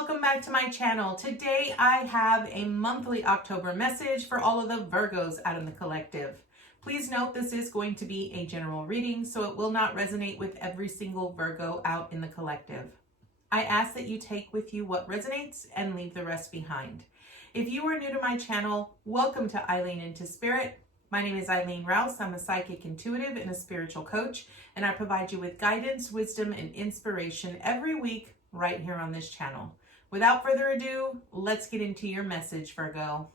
welcome back to my channel. Today I have a monthly October message for all of the Virgos out in the collective. Please note this is going to be a general reading, so it will not resonate with every single Virgo out in the collective. I ask that you take with you what resonates and leave the rest behind. If you are new to my channel, welcome to Eileen Into Spirit. My name is Eileen Rouse. I'm a psychic intuitive and a spiritual coach, and I provide you with guidance, wisdom, and inspiration every week right here on this channel. Without further ado, let's get into your message, Virgo.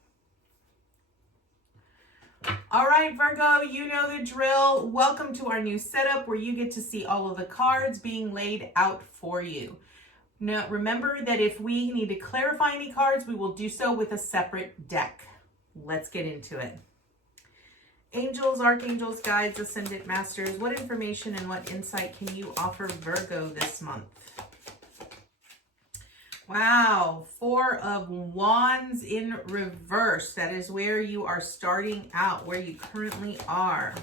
All right, Virgo, you know the drill. Welcome to our new setup where you get to see all of the cards being laid out for you. Now, remember that if we need to clarify any cards, we will do so with a separate deck. Let's get into it. Angels, archangels, guides, ascendant masters, what information and what insight can you offer Virgo this month? Wow, Four of Wands in reverse. That is where you are starting out, where you currently are.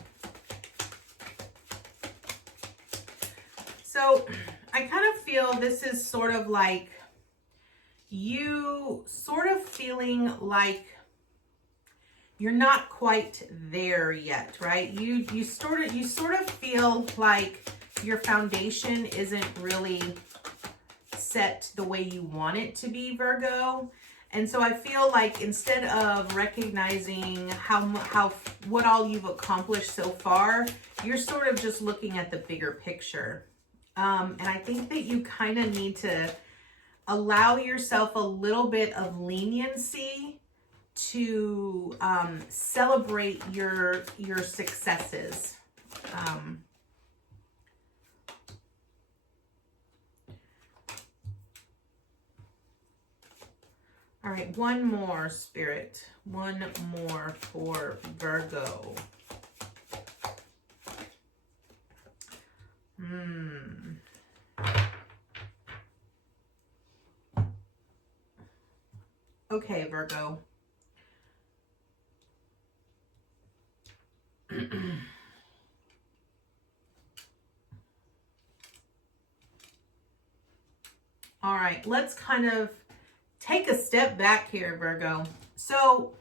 So I kind of feel this is sort of like you sort of feeling like you're not quite there yet, right? You sort of feel like your foundation isn't really set the way you want it to be, Virgo. And so I feel like instead of recognizing what all you've accomplished so far, you're sort of just looking at the bigger picture. And I think that you kind of need to allow yourself a little bit of leniency to celebrate your successes. All right, one more, Spirit. One more for Virgo. Okay, Virgo. All right, let's kind of take a step back here, Virgo. So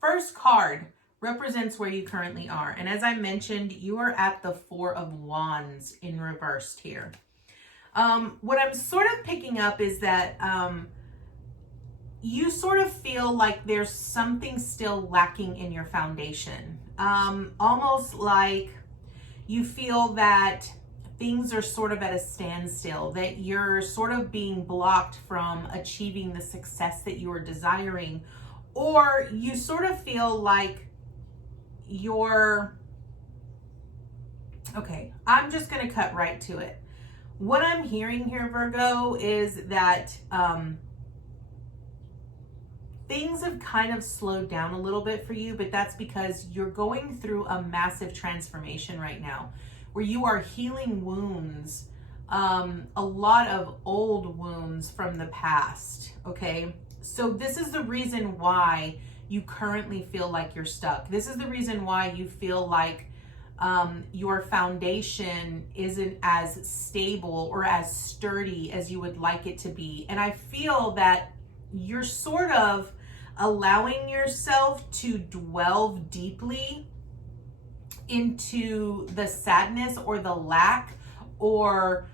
first card represents where you currently are. And as I mentioned, you are at the Four of Wands in reversed here. What I'm sort of picking up is that you sort of feel like there's something still lacking in your foundation. Almost like you feel that things are sort of at a standstill, that you're sort of being blocked from achieving the success that you are desiring, or you sort of feel like okay, I'm just going to cut right to it. What I'm hearing here, Virgo, is that things have kind of slowed down a little bit for you, but that's because you're going through a massive transformation right now, where you are healing wounds, a lot of old wounds from the past, okay? So this is the reason why you currently feel like you're stuck. This is the reason why you feel like your foundation isn't as stable or as sturdy as you would like it to be. And I feel that you're sort of allowing yourself to delve deeply into the sadness or the lack, or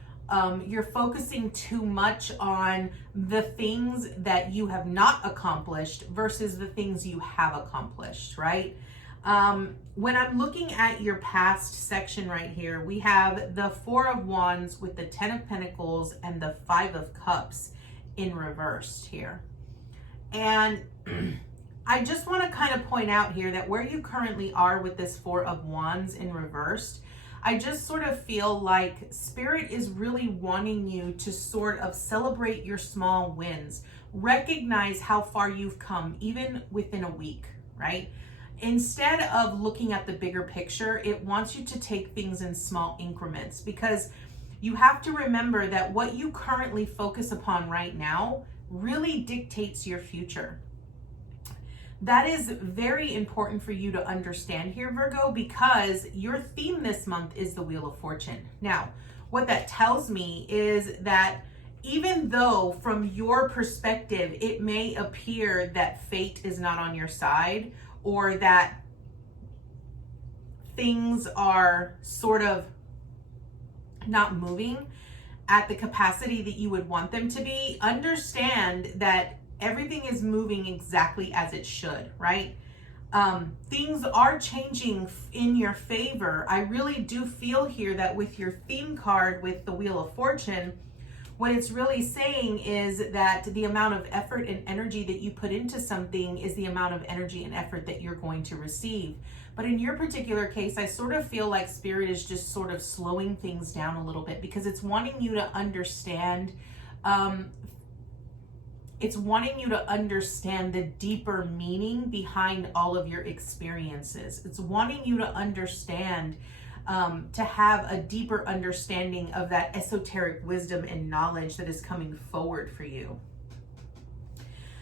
you're focusing too much on the things that you have not accomplished versus the things you have accomplished, right? When I'm looking at your past section right here, we have the Four of Wands with the Ten of Pentacles and the Five of Cups in reversed here. And I just want to kind of point out here that where you currently are with this Four of Wands in reversed, I just sort of feel like Spirit is really wanting you to sort of celebrate your small wins. Recognize how far you've come, even within a week, right? Instead of looking at the bigger picture, it wants you to take things in small increments, because you have to remember that what you currently focus upon right now really dictates your future. That is very important for you to understand here, Virgo, because your theme this month is the Wheel of Fortune. Now, what that tells me is that even though from your perspective, it may appear that fate is not on your side, or that things are sort of not moving at the capacity that you would want them to be, understand that everything is moving exactly as it should, right? Things are changing in your favor. I really do feel here that with your theme card, with the Wheel of Fortune, what it's really saying is that the amount of effort and energy that you put into something is the amount of energy and effort that you're going to receive. But in your particular case, I sort of feel like Spirit is just sort of slowing things down a little bit, because it's wanting you to understand, the deeper meaning behind all of your experiences. It's wanting you to understand, to have a deeper understanding of that esoteric wisdom and knowledge that is coming forward for you.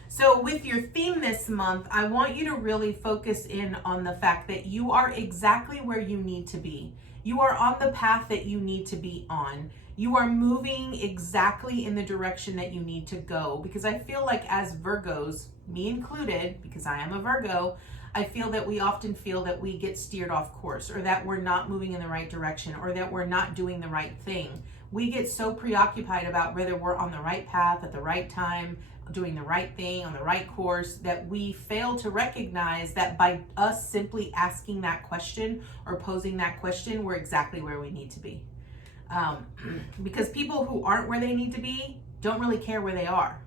So with your theme this month, I want you to really focus in on the fact that you are exactly where you need to be. You are on the path that you need to be on. You are moving exactly in the direction that you need to go. Because I feel like as Virgos, me included, because I am a Virgo, I feel that we often feel that we get steered off course, or that we're not moving in the right direction, or that we're not doing the right thing. We get so preoccupied about whether we're on the right path at the right time, doing the right thing on the right course, that we fail to recognize that by us simply asking that question or posing that question, we're exactly where we need to be. Because people who aren't where they need to be don't really care where they are.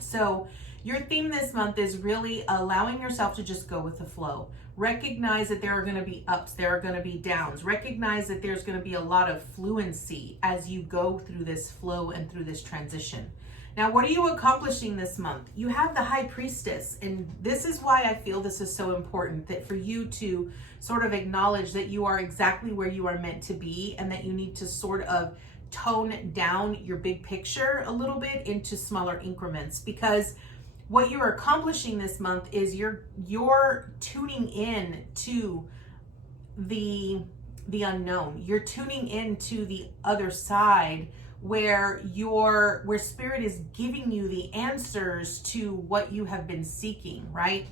So your theme this month is really allowing yourself to just go with the flow. Recognize that there are going to be ups, there are going to be downs. Recognize that there's going to be a lot of fluency as you go through this flow and through this transition. Now, what are you accomplishing this month? You have the High Priestess, and this is why I feel this is so important, that for you to sort of acknowledge that you are exactly where you are meant to be, and that you need to sort of tone down your big picture a little bit into smaller increments, because what you're accomplishing this month is you're tuning in to the unknown. You're tuning into the other side, where Spirit is giving you the answers to what you have been seeking, right?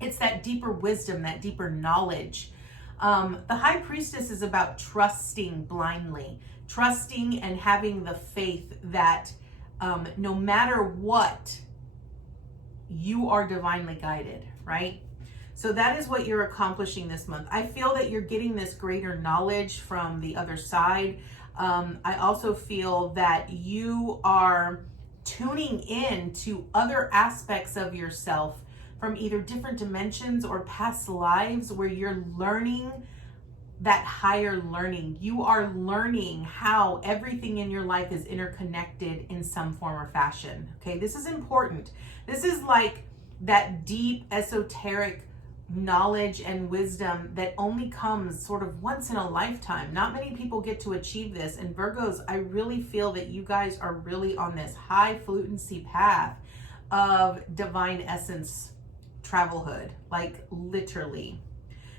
It's that deeper wisdom, that deeper knowledge. The High Priestess is about trusting blindly, trusting and having the faith that no matter what, you are divinely guided, right? So that is what you're accomplishing this month. I feel that you're getting this greater knowledge from the other side. I also feel that you are tuning in to other aspects of yourself from either different dimensions or past lives, where you're learning that higher learning. You are learning how everything in your life is interconnected in some form or fashion. Okay, this is important. This is like that deep esoteric knowledge and wisdom that only comes sort of once in a lifetime. Not many people get to achieve this. And Virgos, I really feel that you guys are really on this high fluency path of divine essence travelhood, like literally.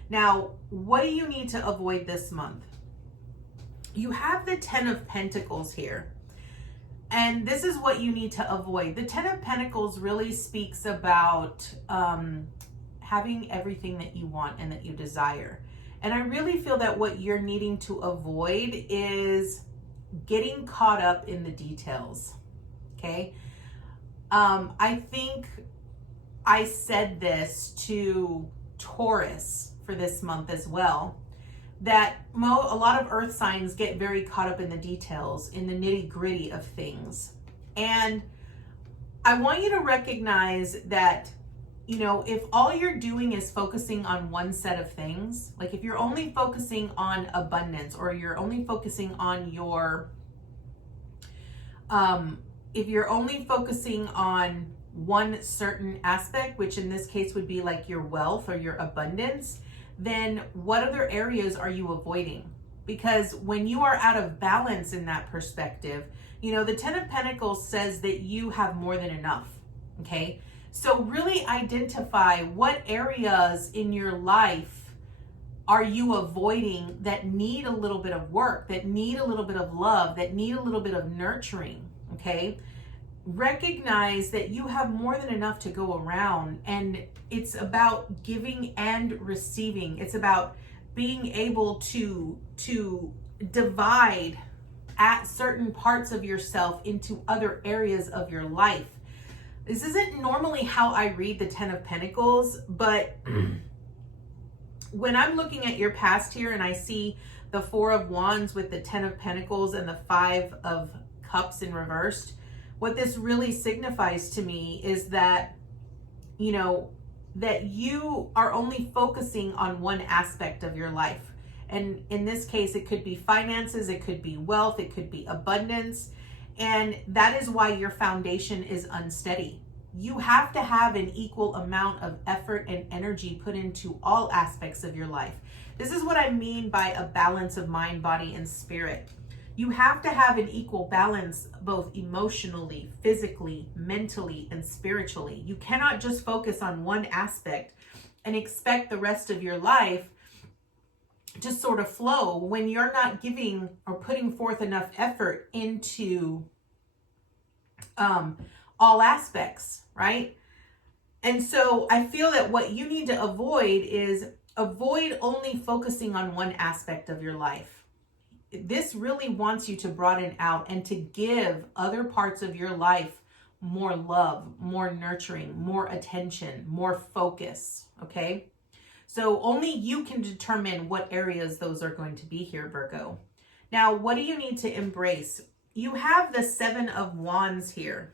Now, what do you need to avoid this month? You have the 10 of Pentacles here. And this is what you need to avoid. The 10 of Pentacles really speaks about having everything that you want and that you desire. And I really feel that what you're needing to avoid is getting caught up in the details. Okay. I think I said this to Taurus for this month as well, that a lot of earth signs get very caught up in the details, in the nitty gritty of things. And I want you to recognize that, you know, if all you're doing is focusing on one set of things, like if you're only focusing on abundance, or you're only focusing on your, if you're only focusing on one certain aspect, which in this case would be like your wealth or your abundance, then what other areas are you avoiding? Because when you are out of balance in that perspective, you know, the 10 of Pentacles says that you have more than enough. Okay. So really identify what areas in your life are you avoiding that need a little bit of work, that need a little bit of love, that need a little bit of nurturing, okay? Recognize that you have more than enough to go around, and it's about giving and receiving. It's about being able to divide at certain parts of yourself into other areas of your life. This isn't normally how I read the 10 of Pentacles, but when I'm looking at your past here and I see the 4 of Wands with the 10 of Pentacles and the 5 of Cups in reversed, what this really signifies to me is that, you know, that you are only focusing on one aspect of your life. And in this case, it could be finances, it could be wealth, it could be abundance. And that is why your foundation is unsteady. You have to have an equal amount of effort and energy put into all aspects of your life. This is what I mean by a balance of mind, body, and spirit. You have to have an equal balance, both emotionally, physically, mentally, and spiritually. You cannot just focus on one aspect and expect the rest of your life to sort of flow when you're not giving or putting forth enough effort into all aspects, right? And so I feel that what you need to avoid is avoid only focusing on one aspect of your life. This really wants you to broaden out and to give other parts of your life more love, more nurturing, more attention, more focus, okay? So only you can determine what areas those are going to be here, Virgo. Now, what do you need to embrace? You have the 7 of Wands here.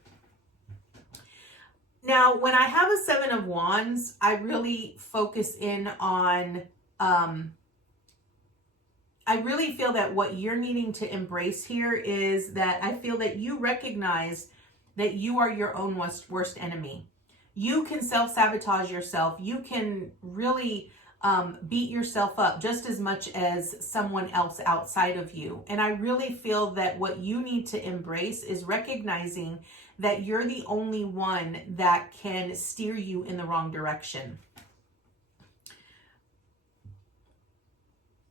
Now, when I have a 7 of Wands, I really focus in on, I really feel that what you're needing to embrace here is that I feel that you recognize that you are your own worst enemy. You can self-sabotage yourself. You can really beat yourself up just as much as someone else outside of you. And I really feel that what you need to embrace is recognizing that you're the only one that can steer you in the wrong direction.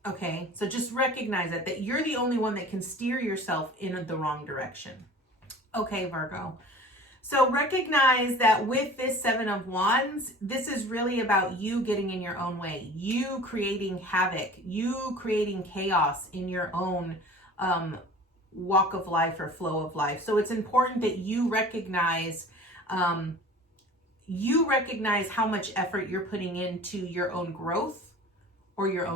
Okay, so just recognize that you're the only one that can steer yourself in the wrong direction. Okay, Virgo. So recognize that with this 7 of Wands, this is really about you getting in your own way, you creating havoc, you creating chaos in your own walk of life or flow of life. So it's important that you recognize how much effort you're putting into your own growth or your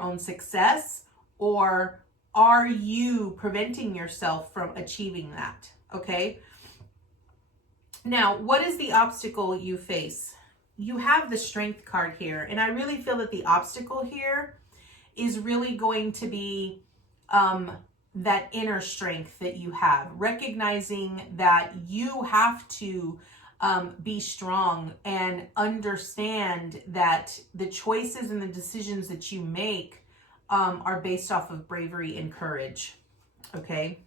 own success, or are you preventing yourself from achieving that? Okay. Now, what is the obstacle you face? You have the Strength card here, and I really feel that the obstacle here is really going to be that inner strength that you have, recognizing that you have to be strong and understand that the choices and the decisions that you make are based off of bravery and courage, okay?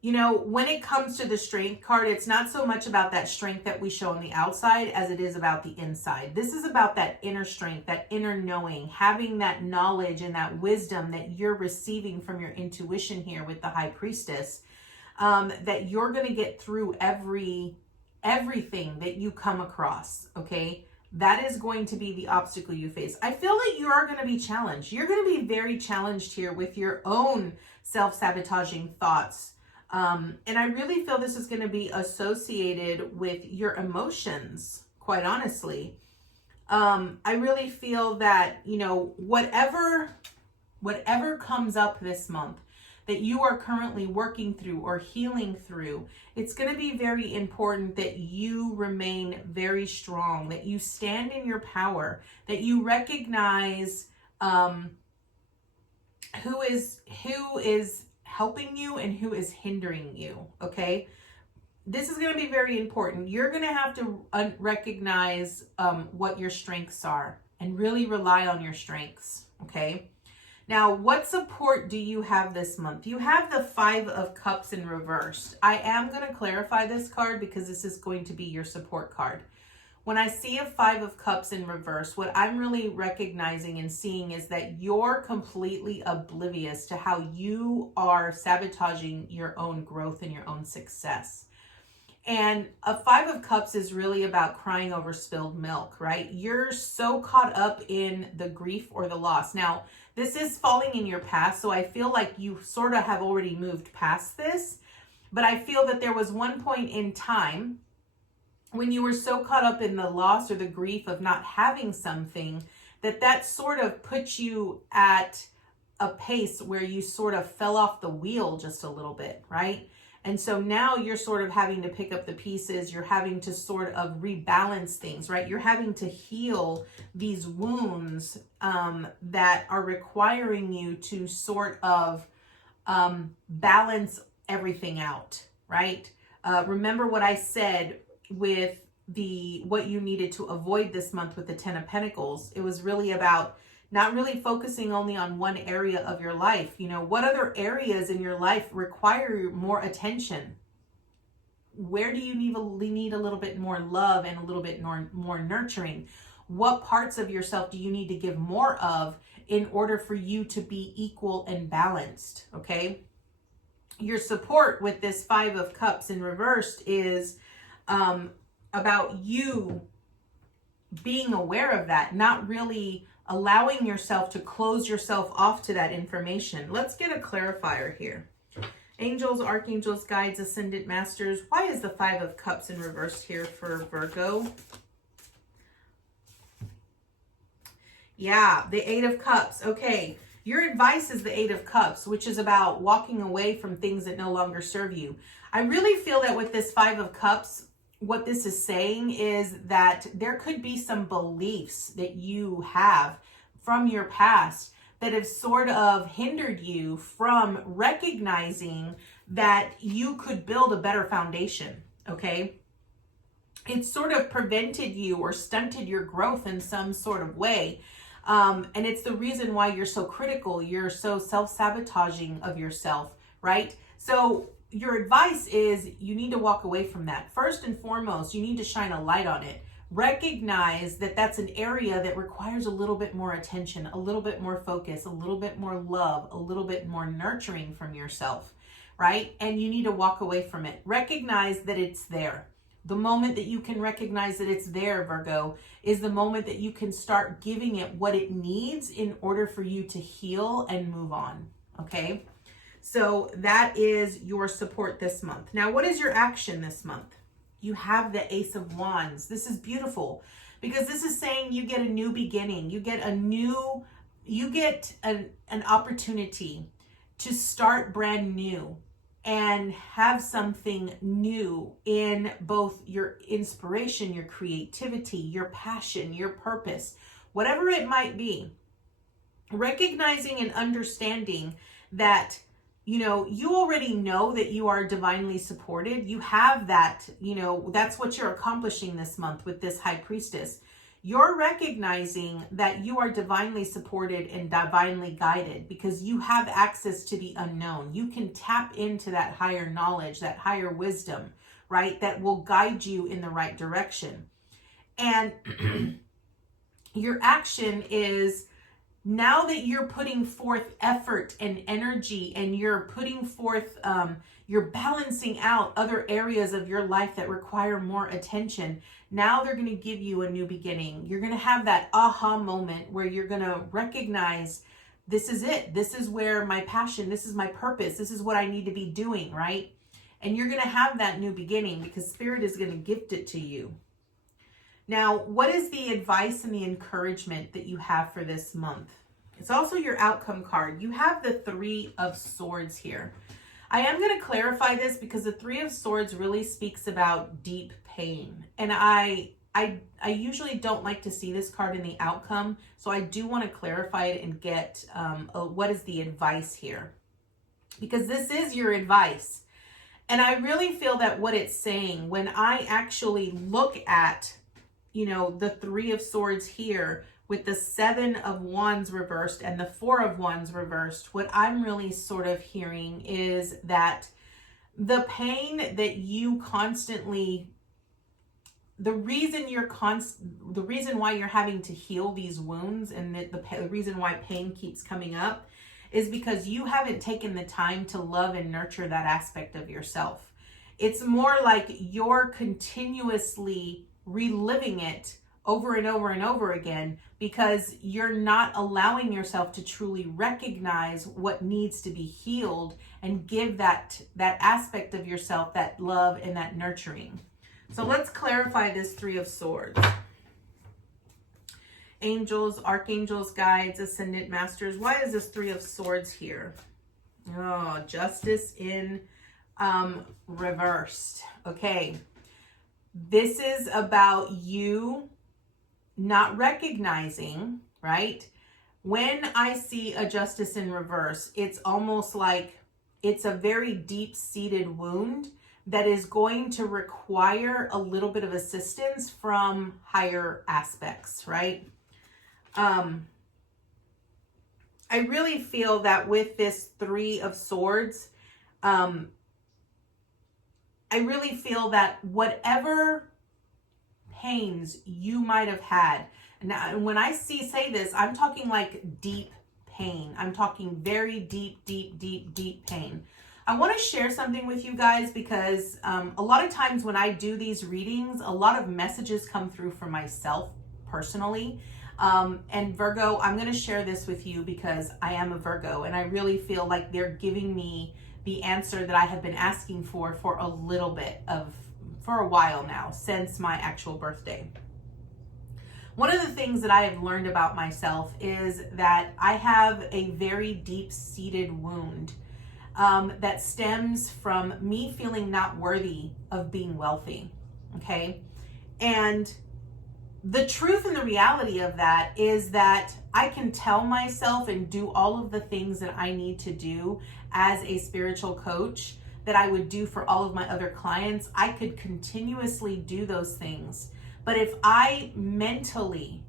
You know, when it comes to the Strength card, it's not so much about that strength that we show on the outside as it is about the inside. This is about that inner strength, that inner knowing, having that knowledge and that wisdom that you're receiving from your intuition here with the High Priestess, that you're going to get through everything that you come across, okay? That is going to be the obstacle you face. I feel that you are going to be challenged. You're going to be very challenged here with your own self-sabotaging thoughts. And I really feel this is going to be associated with your emotions, quite honestly. I really feel that, you know, whatever comes up this month that you are currently working through or healing through, it's going to be very important that you remain very strong, that you stand in your power, that you recognize who is helping you and who is hindering you, okay? This is going to be very important. You're going to have to recognize what your strengths are and really rely on your strengths, okay? Now, what support do you have this month? You have the 5 of Cups in reversed. I am going to clarify this card because this is going to be your support card. When I see a Five of Cups in reverse, what I'm really recognizing and seeing is that you're completely oblivious to how you are sabotaging your own growth and your own success. And a Five of Cups is really about crying over spilled milk, right? You're so caught up in the grief or the loss. Now, this is falling in your past, so I feel like you sort of have already moved past this. But I feel that there was one point in time when you were so caught up in the loss or the grief of not having something, that sort of put you at a pace where you sort of fell off the wheel just a little bit, right? And so now you're sort of having to pick up the pieces. You're having to sort of rebalance things, right? You're having to heal these wounds that are requiring you to sort of balance everything out, right? Remember what I said with what you needed to avoid this month with the Ten of Pentacles. It was really about not really focusing only on one area of your life. You know, what other areas in your life require more attention? Where do you need a little bit more love and a little bit more nurturing? What parts of yourself do you need to give more of in order for you to be equal and balanced? Okay. Your support with this Five of Cups in reversed is about you being aware of that, not really allowing yourself to close yourself off to that information. Let's get a clarifier here. Angels, archangels, guides, ascendant masters. Why is the Five of Cups in reverse here for Virgo? Yeah, the Eight of Cups. Okay. Your advice is the Eight of Cups, which is about walking away from things that no longer serve you. I really feel that with this Five of Cups, what this is saying is that there could be some beliefs that you have from your past that have sort of hindered you from recognizing that you could build a better foundation, okay? It sort of prevented you or stunted your growth in some sort of way. And it's the reason why you're so critical, you're so self-sabotaging of yourself, right? So your advice is you need to walk away from that. First and foremost, you need to shine a light on it. Recognize that that's an area that requires a little bit more attention, a little bit more focus, a little bit more love, a little bit more nurturing from yourself, right? And you need to walk away from it. Recognize that it's there. The moment that you can recognize that it's there, Virgo, is the moment that you can start giving it what it needs in order for you to heal and move on, okay? So that is your support this month. Now, what is your action this month? You have the Ace of Wands. This is beautiful because this is saying you get a new beginning. You get an opportunity to start brand new and have something new in both your inspiration, your creativity, your passion, your purpose, whatever it might be. Recognizing and understanding that, you know, you already know that you are divinely supported. You have that, you know, that's what you're accomplishing this month with this High Priestess. You're recognizing that you are divinely supported and divinely guided because you have access to the unknown. You can tap into that higher knowledge, that higher wisdom, right? That will guide you in the right direction. And your action is, now that you're putting forth effort and energy and you're putting forth, you're balancing out other areas of your life that require more attention. Now they're going to give you a new beginning. You're going to have that aha moment where you're going to recognize, this is it. This is where my passion, this is my purpose. This is what I need to be doing, right? And you're going to have that new beginning because Spirit is going to gift it to you. Now, what is the advice and the encouragement that you have for this month? It's also your outcome card. You have the Three of Swords here. I am going to clarify this because the Three of Swords really speaks about deep pain. And I usually don't like to see this card in the outcome. So I do want to clarify it and get what is the advice here. Because this is your advice. And I really feel that what it's saying, when I actually look at, you know, the Three of Swords here with the Seven of Wands reversed and the Four of Wands reversed, what I'm really sort of hearing is that the pain that you constantly the reason why you're having to heal these wounds, and the reason why pain keeps coming up, is because you haven't taken the time to love and nurture that aspect of yourself. It's more like you're continuously reliving it over and over and over again because you're not allowing yourself to truly recognize what needs to be healed and give that aspect of yourself that love and that nurturing. So let's clarify this Three of Swords. Angels, archangels, guides, ascendant masters. Why is this Three of Swords here? Oh, Justice in reversed. Okay. This is about you not recognizing, right? When I see a Justice in reverse, it's almost like it's a very deep-seated wound that is going to require a little bit of assistance from higher aspects, right? I really feel that with this Three of Swords, I really feel that whatever pains you might have had, now when I say this, I'm talking like deep pain. I'm talking very deep pain. I want to share something with you guys because a lot of times when I do these readings, a lot of messages come through for myself personally. And Virgo, I'm going to share this with you because I am a Virgo and I really feel like they're giving me the answer that I have been asking for a little bit for a while now, since my actual birthday. One of the things that I have learned about myself is that I have a very deep-seated wound that stems from me feeling not worthy of being wealthy, okay? And the truth and the reality of that is that I can tell myself and do all of the things that I need to do as a spiritual coach that I would do for all of my other clients. I could continuously do those things. But if I mentally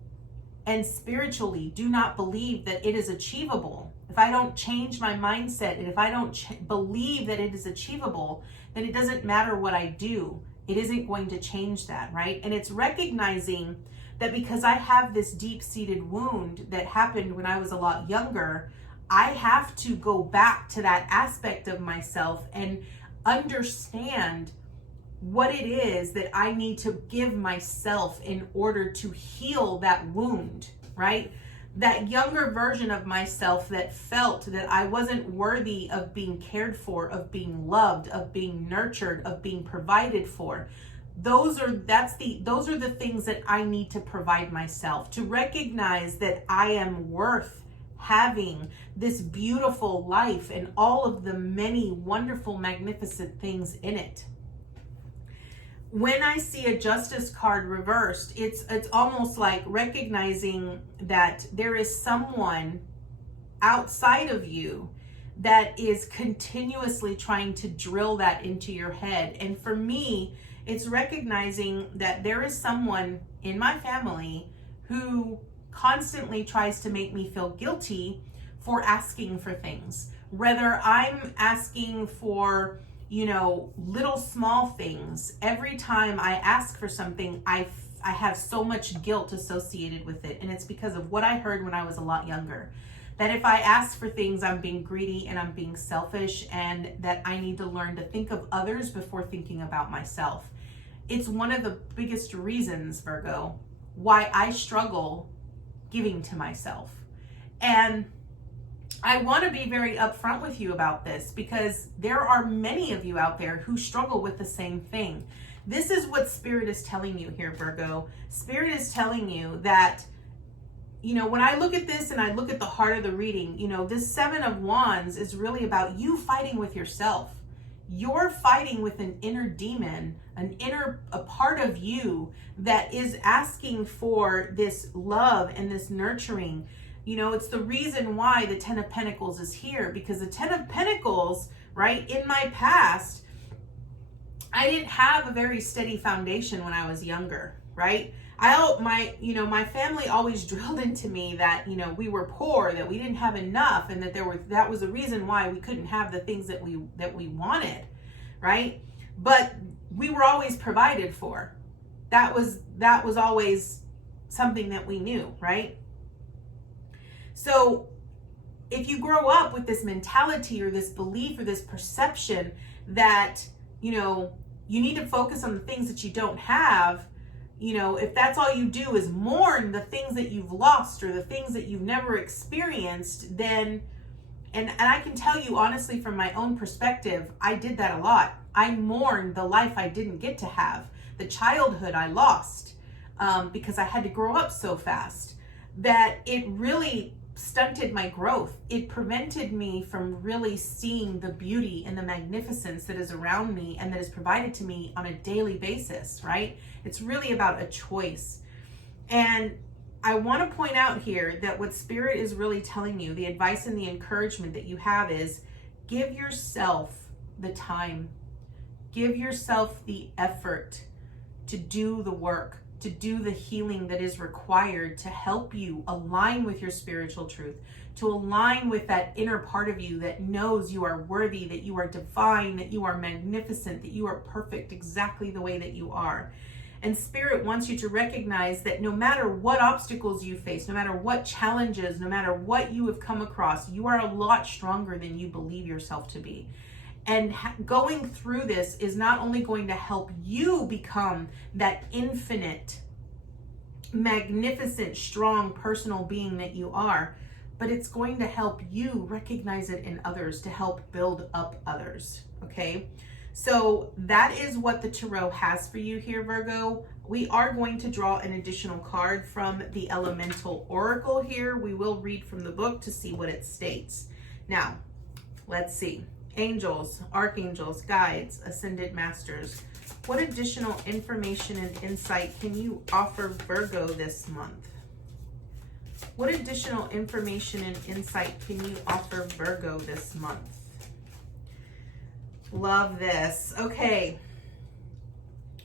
and spiritually do not believe that it is achievable, if I don't change my mindset, and if I don't believe that it is achievable, then it doesn't matter what I do. It isn't going to change that, right? And it's recognizing that because I have this deep-seated wound that happened when I was a lot younger, I have to go back to that aspect of myself and understand what it is that I need to give myself in order to heal that wound, right? That younger version of myself that felt that I wasn't worthy of being cared for, of being loved, of being nurtured, of being provided for. Those are the things that I need to provide myself, to recognize that I am worth having this beautiful life and all of the many wonderful, magnificent things in it. When I see a Justice card reversed, it's almost like recognizing that there is someone outside of you that is continuously trying to drill that into your head. And for me, it's recognizing that there is someone in my family who constantly tries to make me feel guilty for asking for things. Whether I'm asking for, little small things. Every time I ask for something, I have so much guilt associated with it. And it's because of what I heard when I was a lot younger. That if I ask for things, I'm being greedy and I'm being selfish, and that I need to learn to think of others before thinking about myself. It's one of the biggest reasons, Virgo, why I struggle giving to myself. And I want to be very upfront with you about this because there are many of you out there who struggle with the same thing. This is what Spirit is telling you here, Virgo. Spirit is telling you that, when I look at this and I look at the heart of the reading, this Seven of Wands is really about you fighting with yourself. You're fighting with an inner demon, a part of you that is asking for this love and this nurturing. It's the reason why the Ten of Pentacles is here, because the Ten of Pentacles, right, in my past, I didn't have a very steady foundation when I was younger, right? My family always drilled into me that, we were poor, that we didn't have enough, and that was the reason why we couldn't have the things that we wanted, right? But we were always provided for. that was always something that we knew, right? So if you grow up with this mentality or this belief or this perception that, you need to focus on the things that you don't have, if that's all you do is mourn the things that you've lost or the things that you've never experienced, then, and I can tell you honestly from my own perspective, I did that a lot. I mourned the life I didn't get to have, the childhood I lost, because I had to grow up so fast, that it really stunted my growth. It prevented me from really seeing the beauty and the magnificence that is around me and that is provided to me on a daily basis, right? It's really about a choice. And I want to point out here that what Spirit is really telling you, the advice and the encouragement that you have is, give yourself the time, give yourself the effort to do the work, to do the healing that is required to help you align with your spiritual truth, to align with that inner part of you that knows you are worthy, that you are divine, that you are magnificent, that you are perfect exactly the way that you are. And Spirit wants you to recognize that no matter what obstacles you face, no matter what challenges, no matter what you have come across, you are a lot stronger than you believe yourself to be. And going through this is not only going to help you become that infinite, magnificent, strong, personal being that you are, but it's going to help you recognize it in others to help build up others, okay? So that is what the Tarot has for you here, Virgo. We are going to draw an additional card from the Elemental Oracle here. We will read from the book to see what it states. Now, let's see. Angels, archangels, guides, ascended masters. What additional information and insight can you offer Virgo this month? What additional information and insight can you offer Virgo this month? Love this. Okay.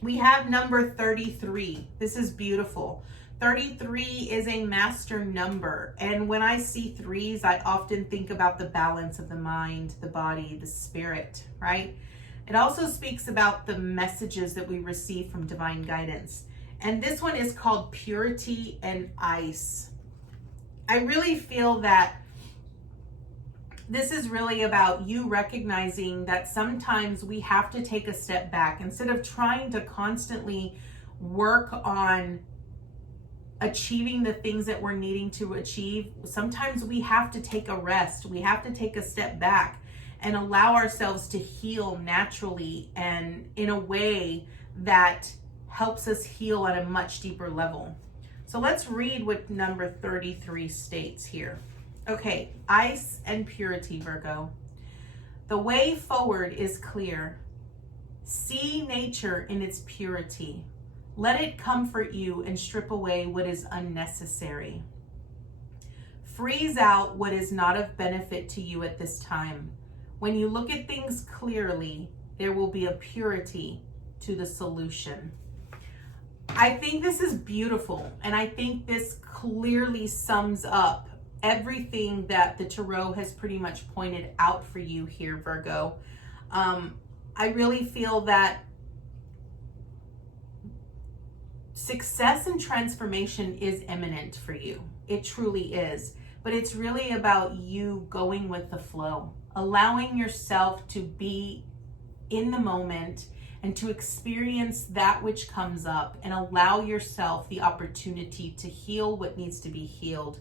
We have number 33. This is beautiful. 33 is a master number. And when I see threes, I often think about the balance of the mind, the body, the spirit, right? It also speaks about the messages that we receive from divine guidance. And this one is called Purity and Ice. I really feel that this is really about you recognizing that sometimes we have to take a step back. Instead of trying to constantly work on achieving the things that we're needing to achieve, sometimes we have to take a rest. We have to take a step back and allow ourselves to heal naturally and in a way that helps us heal at a much deeper level. So let's read what number 33 states here. Okay, ice and purity, Virgo. The way forward is clear. See nature in its purity. Let it comfort you and strip away what is unnecessary. Freeze out what is not of benefit to you at this time. When you look at things clearly, there will be a purity to the solution. I think this is beautiful, and I think this clearly sums up everything that the Tarot has pretty much pointed out for you here, Virgo. I really feel that success and transformation is imminent for you. It truly is. But it's really about you going with the flow, allowing yourself to be in the moment and to experience that which comes up, and allow yourself the opportunity to heal what needs to be healed.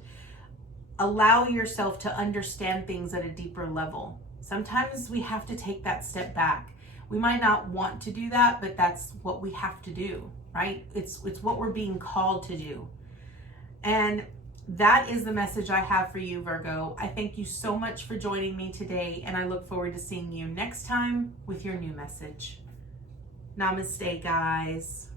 Allow yourself to understand things at a deeper level. Sometimes we have to take that step back. We might not want to do that, but that's what we have to do, right? It's what we're being called to do. And that is the message I have for you, Virgo. I thank you so much for joining me today, and I look forward to seeing you next time with your new message. Namaste, guys.